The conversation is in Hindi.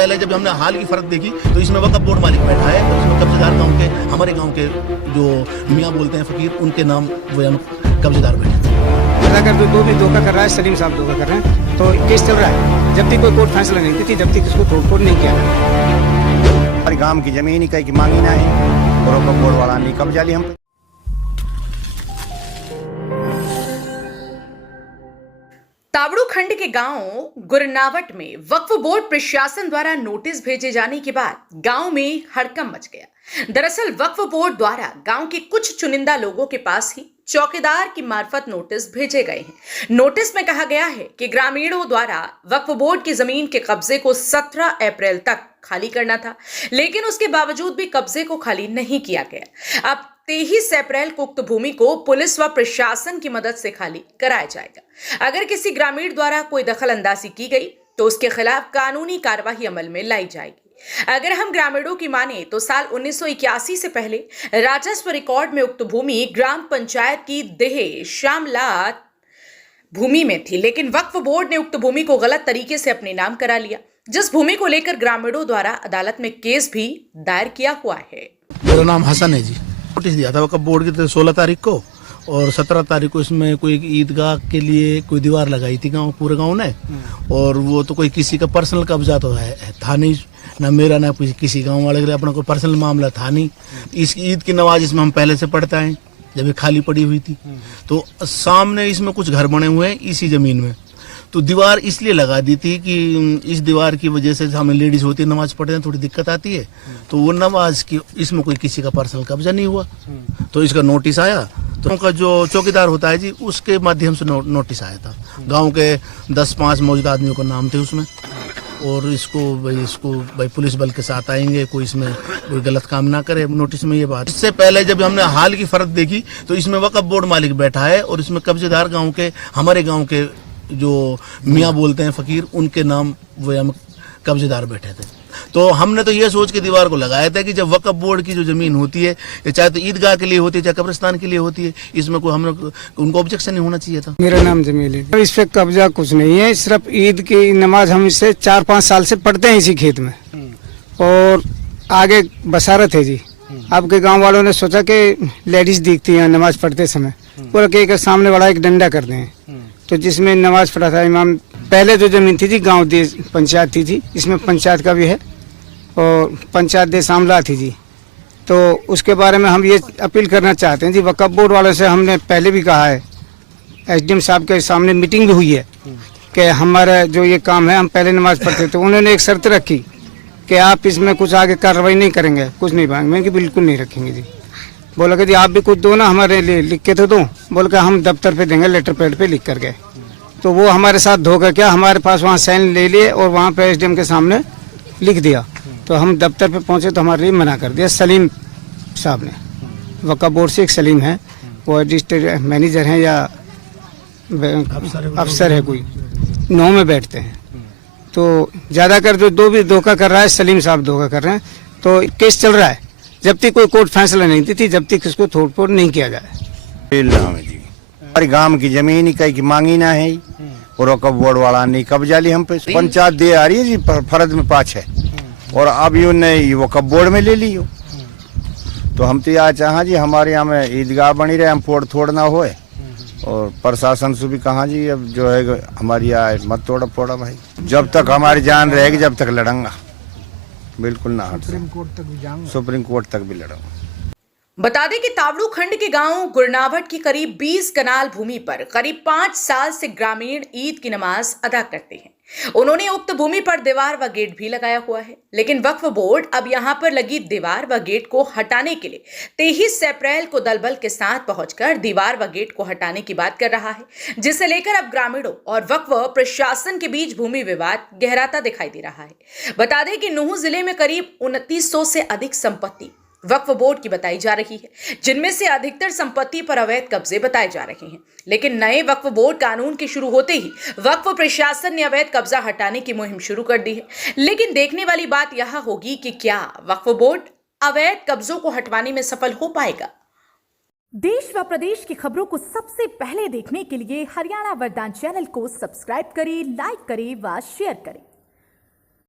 पहले जब हमने हाल की फर्क देखी तो इसमें वक्फ बोर्ड मालिक बैठा है और इसमें कब्जेदार गांव के, हमारे गांव के जो मियाँ बोलते हैं फकीर, उनके नाम वो हम कब्जेदार बैठे थे। अगर दो भी धोखा कर रहा है, सलीम साहब धोखा कर रहे हैं, तो केस चल रहा है। जब तक कोई कोर्ट फैसला नहीं देती जब तक इसको तोड़फोड़ नहीं किया। हमारे गांव की जमीन ही कहीं की मांगी ना है और वक्फ बोर्ड वाला नहीं कब्जा ली हम पे। तावड़ू खंड के गांव गुरनावट में वक्फ बोर्ड प्रशासन द्वारा नोटिस भेजे जाने के बाद गांव में हड़कंप मच गया। दरअसल वक्फ बोर्ड द्वारा गांव के कुछ चुनिंदा लोगों के पास ही चौकीदार की मार्फत नोटिस भेजे गए हैं। नोटिस में कहा गया है कि ग्रामीणों द्वारा वक्फ बोर्ड की जमीन के कब्जे को 17 अप्रैल तक खाली करना था, लेकिन उसके बावजूद भी कब्जे को खाली नहीं किया गया। अब 23 अप्रैल को उक्त भूमि को पुलिस व प्रशासन की मदद से खाली कराया जाएगा। अगर किसी ग्रामीण द्वारा कोई दखल अंदाजी की गई तो उसके खिलाफ कानूनी कार्यवाही अमल में लाई जाएगी। अगर हम ग्रामीणों की माने तो साल 1981 से पहले राजस्व रिकॉर्ड में उक्त भूमि ग्राम पंचायत की देह शामलात भूमि में थी, लेकिन वक्फ बोर्ड ने उक्त भूमि को गलत तरीके से अपने नाम करा लिया, जिस भूमि को लेकर ग्रामीणों द्वारा अदालत में केस भी दायर किया हुआ है। मेरा नाम हसन है जी। नोटिस दिया था वक्फ बोर्ड की 16 तारीख को और 17 तारीख को इसमें कोई ईदगाह के लिए कोई दीवार लगाई थी गांव, पूरे गांव ने, और वो तो कोई किसी का पर्सनल कब्जा तो था नहीं, ना मेरा ना किसी गांव वाले के लिए अपना कोई पर्सनल मामला था नहीं। इस ईद की नमाज इसमें हम पहले से पढ़ते आए जब ये खाली पड़ी हुई थी। तो सामने इसमें कुछ घर बने हुए हैं इसी जमीन में, तो दीवार इसलिए लगा दी थी कि इस दीवार की वजह से हमें लेडीज होती है नमाज पढ़ते हैं थोड़ी दिक्कत आती है, तो वो नमाज की इसमें कोई किसी का पर्सनल कब्जा नहीं हुआ। तो इसका नोटिस आया, तो उनका जो चौकीदार होता है जी उसके माध्यम से नोटिस आया था। गांव के 10-5 मौजूदा आदमियों का नाम थे उसमें, और इसको भाई पुलिस बल के साथ आएंगे, कोई इसमें कोई गलत काम ना करे। नोटिस में ये बात, इससे पहले जब हमने हाल की फर्क देखी तो इसमें वक्फ बोर्ड मालिक बैठा है और इसमें कब्जेदार गाँव के, हमारे गाँव के जो मियाँ बोलते हैं फकीर, उनके नाम वो हम कब्जेदार बैठे थे। तो हमने तो ये सोच के दीवार को लगाया था कि जब वक्फ बोर्ड की जो जमीन होती है, चाहे तो ईदगाह के लिए होती है चाहे कब्रिस्तान के लिए होती है, इसमें कोई उनको ऑब्जेक्शन नहीं होना चाहिए था। मेरा नाम जमील है। इस पे कब्जा कुछ नहीं है, सिर्फ ईद की नमाज हम इससे 4-5 साल से पढ़ते हैं इसी खेत में, और आगे बसारत है जी। आपके गांव वालों ने सोचा कि लेडीज दिखती हैं नमाज पढ़ते समय, पूरा के सामने बड़ा एक डंडा कर दें, तो जिसमें नमाज पढ़ा था इमाम। पहले जो जमीन थी गांव देश पंचायत थी, इसमें पंचायत का भी है और पंचायत देश शामला थी जी। तो उसके बारे में हम ये अपील करना चाहते हैं जी, वक्फ बोर्ड वालों से हमने पहले भी कहा है, एसडीएम साहब के सामने मीटिंग भी हुई है कि हमारा जो ये काम है, हम पहले नमाज पढ़ते तो उन्होंने एक शर्त रखी कि आप इसमें कुछ आगे कार्रवाई नहीं करेंगे, कुछ नहीं पाएंगे। मैंने कि बिल्कुल नहीं रखेंगे जी। बोला कि जी आप भी कुछ दो ना हमारे लिए, लिख के तो दो। बोल के हम दफ्तर पे देंगे, लेटर पैड पे लिख कर गए। तो वो हमारे साथ धोखा क्या, हमारे पास वहाँ साइन ले लिए और वहाँ पे एसडीएम के सामने लिख दिया। तो हम दफ्तर पे पहुँचे तो हमारे लिए मना कर दिया सलीम साहब ने। वक्फ बोर्ड से एक सलीम है, वो रजिस्टर्ड मैनेजर हैं या अफसर है कोई, 9 में बैठते हैं। तो ज़्यादातर जो दो भी धोखा कर रहा है, सलीम साहब धोखा कर रहे हैं। तो केस चल रहा है, जब तक कोई कोर्ट फैसला नहीं देती जब तक इसको तोड़फोड़ नहीं किया जाए। हमारे गांव की जमीन ही कहीं की मांगी ना है और वक्फ बोर्ड वाला नहीं कब्जा ली हम पे। पंचायत दे आ रही है जी फर्द में 5 है, और अब ये वक्फ बोर्ड में ले ली हो। तो हम तो यहाँ चाह जी हमारे यहाँ में ईदगाह बनी रहे, हम फोड़ थोड़ ना होए, और प्रशासन से भी कहा जी अब जो है हमारी आए मत तोड़ा फोड़ा भाई, जब तक हमारी जान रहेगी जब तक लड़ूंगा, बिल्कुल ना हट, सुप्रीम कोर्ट तक भी लड़ूंगा। बता दें कि तावड़ू खंड के गांव गुरनावट की करीब 20 कनाल भूमि पर करीब 5 साल से ग्रामीण ईद की नमाज अदा करते हैं। उन्होंने उक्त भूमि पर दीवार व गेट भी लगाया हुआ है, लेकिन वक्फ बोर्ड अब यहां पर लगी दीवार व गेट को हटाने के लिए 23 अप्रैल को दलबल के साथ पहुंचकर दीवार व गेट को हटाने की बात कर रहा है, जिसे लेकर अब ग्रामीणों और वक्फ प्रशासन के बीच भूमि विवाद गहराता दिखाई दे रहा है। बता दें कि नूंह जिले में करीब 2900 से अधिक संपत्ति वक्फ बोर्ड की बताई जा रही है, जिनमें से अधिकतर संपत्ति पर अवैध कब्जे बताए जा रहे हैं। लेकिन नए वक्फ बोर्ड कानून के शुरू होते ही वक्फ प्रशासन ने अवैध कब्जा हटाने की मुहिम शुरू कर दी है। लेकिन देखने वाली बात यह होगी कि क्या वक्फ बोर्ड अवैध कब्जों को हटवाने में सफल हो पाएगा। देश व प्रदेश की खबरों को सबसे पहले देखने के लिए हरियाणा वरदान चैनल को सब्सक्राइब करें, लाइक करें व शेयर करें।